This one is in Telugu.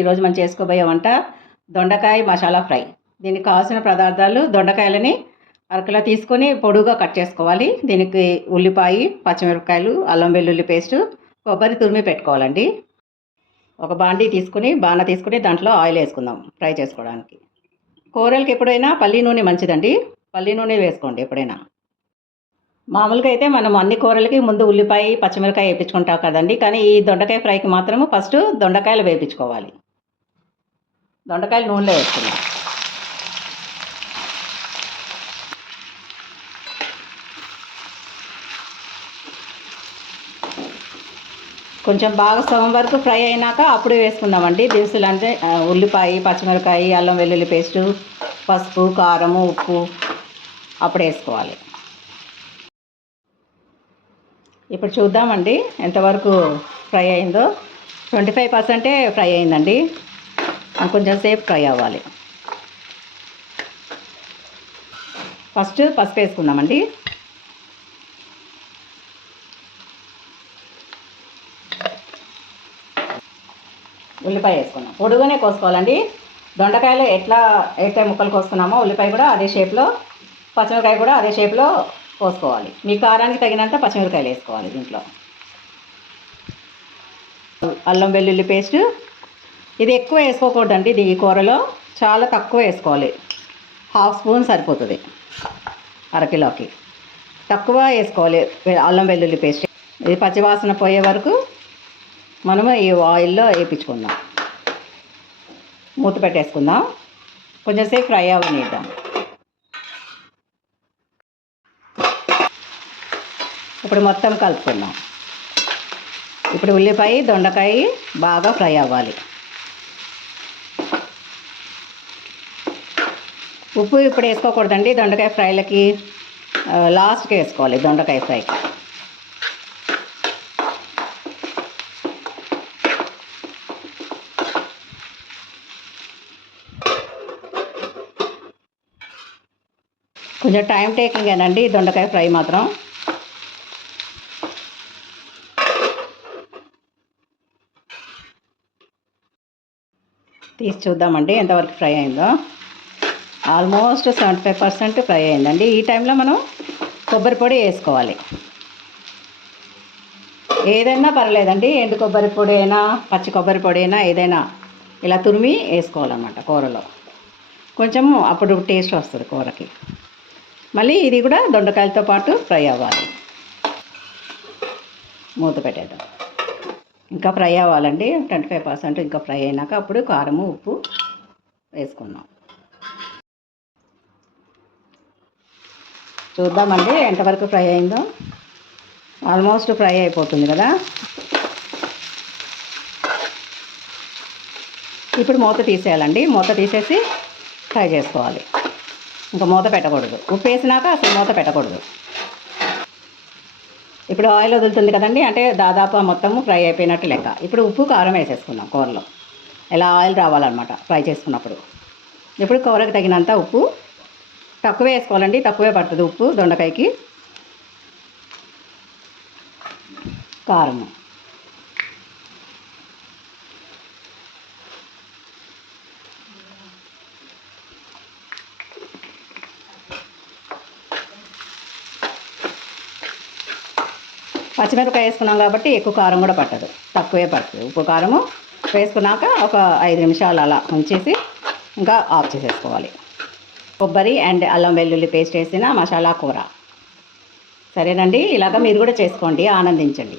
ఈరోజు మనం చేసుకోబోయే వంట దొండకాయ మసాలా ఫ్రై. దీనికి కావాల్సిన పదార్థాలు దొండకాయలని అరకిలో తీసుకొని పొడుగుగా కట్ చేసుకోవాలి. దీనికి ఉల్లిపాయ, పచ్చిమిరపకాయలు, అల్లం వెల్లుల్లి పేస్టు, కొబ్బరి తురిమి పెట్టుకోవాలండి. ఒక బాండీ తీసుకుని దాంట్లో ఆయిల్ వేసుకుందాం ఫ్రై చేసుకోవడానికి. కూరలకి ఎప్పుడైనా పల్లి నూనె మంచిదండి. పల్లి నూనె వేసుకోండి ఎప్పుడైనా. మామూలుగా అయితే మనం అన్ని కూరలకి ముందు ఉల్లిపాయ, పచ్చిమిరపకాయ వేయించుకుంటాం కదండి. కానీ ఈ దొండకాయ ఫ్రైకి మాత్రము ఫస్ట్ దొండకాయలు వేయించుకోవాలి. దొండకాయలు నూనెలో వేసుకున్నాం. కొంచెం బాగా సగం వరకు ఫ్రై అయినాక అప్పుడు వేసుకుందామండి దినుసులు. అంటే ఉల్లిపాయ, పచ్చిమిరపకాయ, అల్లం వెల్లుల్లి పేస్టు, పసుపు, కారము, ఉప్పు అప్పుడు వేసుకోవాలి. ఇప్పుడు చూద్దామండి ఎంతవరకు ఫ్రై అయిందో. 25% ఫ్రై అయిందండి. కొంచెం సేపు ఫ్రై అవ్వాలి. ఫస్ట్ పసుపు వేసుకుందామండి. ఉల్లిపాయ వేసుకున్నాం. పొడుగునే కోసుకోవాలండి. దొండకాయలు ఎట్లా అయితే ముక్కలు కోసుకున్నామో ఉల్లిపాయ కూడా అదే షేప్లో, పచ్చిమిరకాయ కూడా అదే షేప్లో కోసుకోవాలి. మీ కారానికి తగినంత పచ్చిమిరకాయలు వేసుకోవాలి. దీంట్లో అల్లం వెల్లుల్లి పేస్టు ఇది ఎక్కువ వేసుకోకూడదండి. ఈ కూరలో చాలా తక్కువ వేసుకోవాలి. 1/2 స్పూన్ సరిపోతుంది. అరకిలోకి తక్కువ వేసుకోవాలి అల్లం వెల్లుల్లి పేస్ట్. ఇది పచ్చివాసన పోయే వరకు మనము ఈ ఆయిల్లో వేయించుకుందాం. మూత పెట్టేసుకుందాం. కొంచెం సేపు ఫ్రై అవ్వనిద్దాం. ఇప్పుడు మొత్తం కలుపుకుందాం. ఇప్పుడు ఉల్లిపాయ, దొండకాయ బాగా ఫ్రై అవ్వాలి. ఉప్పు ఇప్పుడు వేసుకోకూడదండి దొండకాయ ఫ్రైలకి. లాస్ట్కి వేసుకోవాలి దొండకాయ ఫ్రైకి. కొంచెం టైం టేకింగేనండి దొండకాయ ఫ్రై మాత్రం. తీసి చూద్దామండి ఎంతవరకు ఫ్రై అయిందో. ఆల్మోస్ట్ 75% ఫ్రై అయిందండి. ఈ టైంలో మనం కొబ్బరి పొడి వేసుకోవాలి. ఏదైనా పర్లేదండి, ఎండు కొబ్బరి పొడి అయినా, పచ్చి కొబ్బరి పొడి అయినా, ఏదైనా ఇలా తురిమి వేసుకోవాలన్నమాట కూరలో. కొంచెం అప్పుడు టేస్ట్ వస్తుంది కూరకి. మళ్ళీ ఇది కూడా దొండకాయలతో పాటు ఫ్రై అవ్వాలి. మూత పెట్టేద్దాం. ఇంకా ఫ్రై అవ్వాలండి. 25% ఇంకా ఫ్రై అయినాక అప్పుడు కారము, ఉప్పు వేసుకుందాం. చూద్దామండి ఎంతవరకు ఫ్రై అయిందో. ఆల్మోస్ట్ ఫ్రై అయిపోతుంది కదా. ఇప్పుడు మూత తీసేయాలండి. మూత తీసేసి ఫ్రై చేసుకోవాలి. ఇంకా మూత పెట్టకూడదు. ఉప్పు వేసినాక అసలు మూత పెట్టకూడదు. ఇప్పుడు ఆయిల్ వదులుతుంది కదండి, అంటే దాదాపు మొత్తము ఫ్రై అయిపోయినట్టు లెక్క. ఇప్పుడు ఉప్పు, కారం వేసేసుకుందాం కూరలో. ఇలా ఆయిల్ రావాలన్నమాట ఫ్రై చేసుకున్నప్పుడు. ఇప్పుడు కూరకి తగినంత ఉప్పు తక్కువే వేసుకోవాలండి. తక్కువే పడుతుంది ఉప్పు దొండకాయకి. కారము, పచ్చిమిరపకాయ వేసుకున్నాం కాబట్టి ఎక్కువ కారం కూడా పట్టదు, తక్కువే పడుతుంది. ఉప్పు కారము వేసుకున్నాక ఒక 5 నిమిషాలు అలా ఉంచేసి ఇంకా ఆఫ్ చేసేసుకోవాలి. కొబ్బరి అండ్ అల్లం వెల్లుల్లి పేస్ట్ వేసిన మసాలా కూర. సరేనండి, ఇలాగ మీరు కూడా చేసుకోండి, ఆనందించండి.